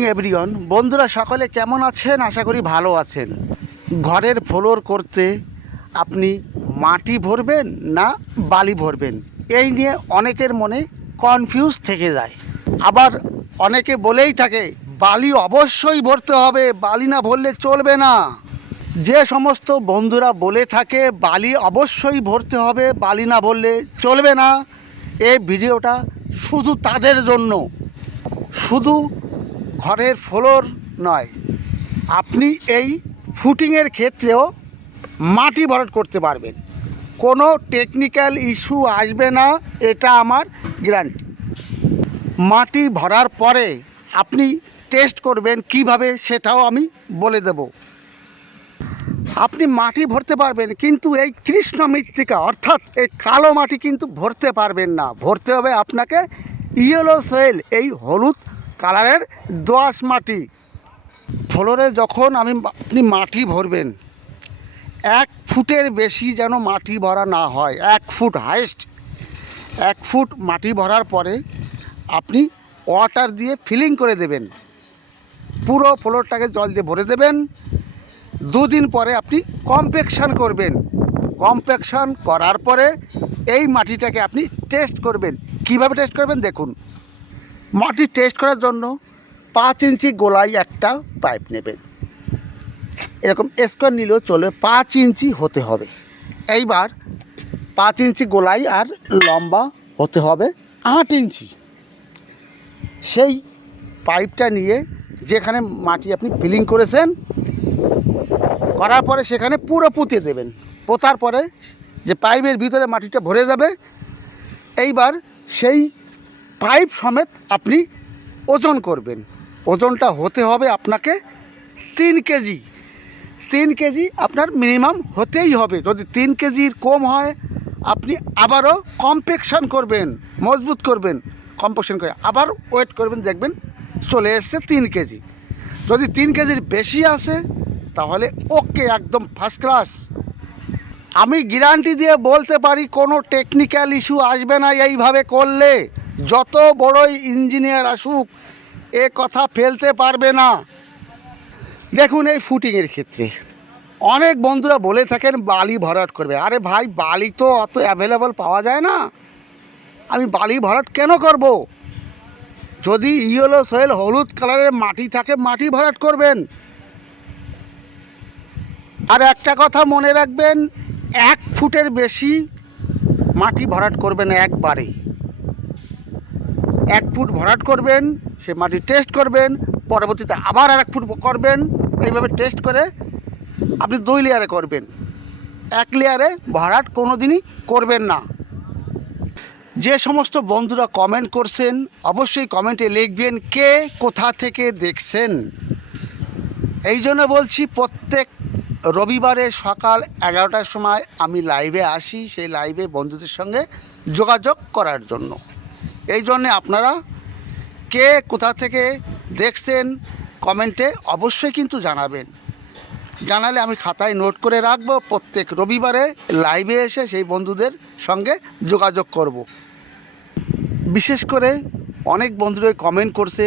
Morning everyone. বন্ধুরা সকলে কেমন আছেন? আশা করি ভালো আছেন। ঘরের ফ্লোর করতে আপনি মাটি ভরবেন না বালি ভরবেন, এই নিয়ে অনেকের মনে কনফিউজ থেকে যায়। আবার অনেকে বলেই থাকে বালি অবশ্যই ভরতে হবে, বালি না ভরলে চলবে না। যে সমস্ত বন্ধুরা বলে থাকে বালি অবশ্যই ভরতে হবে, বালি না ভরলে চলবে না, এই ভিডিওটা শুধু তাদের জন্য। শুধু ঘরের ফ্লোর নয়, আপনি এই ফুটিংয়ের ক্ষেত্রেও মাটি ভরাট করতে পারবেন, কোনো টেকনিক্যাল ইস্যু আসবে না, এটা আমার গ্যারান্টি। মাটি ভরার পরে আপনি টেস্ট করবেন কিভাবে, সেটাও আমি বলে দেব। আপনি মাটি ভরতে পারবেন, কিন্তু এই কৃষ্ণ মৃত্তিকা অর্থাৎ এই কালো মাটি কিন্তু ভরতে পারবেন না। ভরতে হবে আপনাকে ইয়েলো সয়েল, এই হলুদ কালারের দোআঁশ মাটি। ফ্লোরে যখন আপনি মাটি ভরবেন, 1 ফুটের বেশি যেন মাটি ভরা না হয়। 1 ফুট হাইস্ট, 1 ফুট মাটি ভরার পরে আপনি ওয়াটার দিয়ে ফিলিং করে দেবেন, পুরো ফ্লোরটাকে জল দিয়ে ভরে দেবেন। 2 দিন পরে আপনি কম্প্যাকশান করবেন। কম্প্যাকশান করার পরে এই মাটিটাকে আপনি টেস্ট করবেন। কিভাবে টেস্ট করবেন দেখুন। মাটি টেস্ট করার জন্য 5 ইঞ্চি গোলায় একটা পাইপ নেবেন, এরকম স্কোয়ার নিলেও চলে, 5 ইঞ্চি হতে হবে। এইবার 5 ইঞ্চি গোলাই আর লম্বা হতে হবে 8 ইঞ্চি। সেই পাইপটা নিয়ে যেখানে মাটি আপনি ফিলিং করেছেন, করার পরে সেখানে পুরো পুঁতে দেবেন। পোতার পরে যে পাইপের ভিতরে মাটিটা ভরে যাবে, এইবার সেই পাইপ সমেত আপনি ওজন করবেন। ওজনটা হতে হবে আপনাকে 3 কেজি। 3 কেজি আপনার মিনিমাম হতেই হবে। যদি 3 কেজির কম হয়, আপনি আবারও কম্প্যাকশান করবেন, মজবুত করবেন। কম্প্যাকশান করে আবার ওয়েট করবেন, দেখবেন চলে এসছে 3 কেজি। যদি 3 কেজির বেশি আসে, তাহলে ওকে, একদম ফার্স্ট ক্লাস। আমি গ্যারান্টি দিয়ে বলতে পারি কোনো টেকনিক্যাল ইস্যু আসবে না এইভাবে করলে। যত বড়ই ইঞ্জিনিয়ার আসুক, এ কথা ফেলতে পারবে না। দেখুন, এই ফুটিংয়ের ক্ষেত্রে অনেক বন্ধুরা বলে থাকেন বালি ভরাট করবে। আরে ভাই, বালি তো অত অ্যাভেলেবল পাওয়া যায় না, আমি বালি ভরাট কেন করব? যদি ইয়েলো সয়েল হলুদ কালারের মাটি থাকে, মাটি ভরাট করবেন। আর একটা কথা মনে রাখবেন, 1 ফুটের বেশি মাটি ভরাট করবেন একবারে। 1 ফুট ভরাট করবেন, সে মাটি টেস্ট করবেন, পরবর্তীতে আবার আর 1 ফুট করবেন। এইভাবে টেস্ট করে আপনি 2 লেয়ারে করবেন, 1 লেয়ারে ভরাট কোনো দিনই করবেন না। যে সমস্ত বন্ধুরা কমেন্ট করছেন, অবশ্যই কমেন্টে লিখবেন কে কোথা থেকে দেখছেন। এই জন্য বলছি, প্রত্যেক রবিবারে সকাল 11টার সময় আমি লাইভে আসি, সেই লাইভে বন্ধুদের সঙ্গে যোগাযোগ করার জন্য। এই জন্যে আপনারা কে কোথা থেকে দেখছেন কমেন্টে অবশ্যই কিন্তু জানাবেন। জানালে আমি খাতায় নোট করে রাখবো, প্রত্যেক রবিবারে লাইভে এসে সেই বন্ধুদের সঙ্গে যোগাযোগ করব। বিশেষ করে অনেক বন্ধুরাই কমেন্ট করছে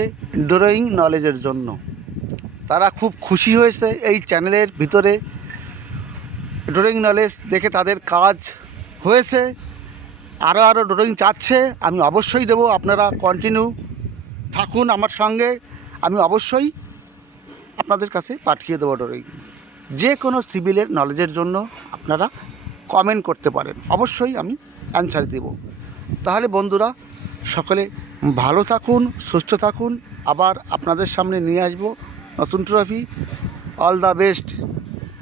ড্রয়িং নলেজের জন্য। তারা খুব খুশি হয়েছে এই চ্যানেলের ভিতরে ড্রয়িং নলেজ দেখে, তাদের কাজ হয়েছে, আরও ড্রয়িং চাচ্ছে। আমি অবশ্যই দেবো, আপনারা কন্টিনিউ থাকুন আমার সঙ্গে। আমি অবশ্যই আপনাদের কাছে পাঠিয়ে দেবো ড্রয়িং। যে কোনো সিভিলের নলেজের জন্য আপনারা কমেন্ট করতে পারেন, অবশ্যই আমি অ্যান্সার দেব। তাহলে বন্ধুরা সকলে ভালো থাকুন, সুস্থ থাকুন। আবার আপনাদের সামনে নিয়ে আসবো নতুন ট্রফি। All the best.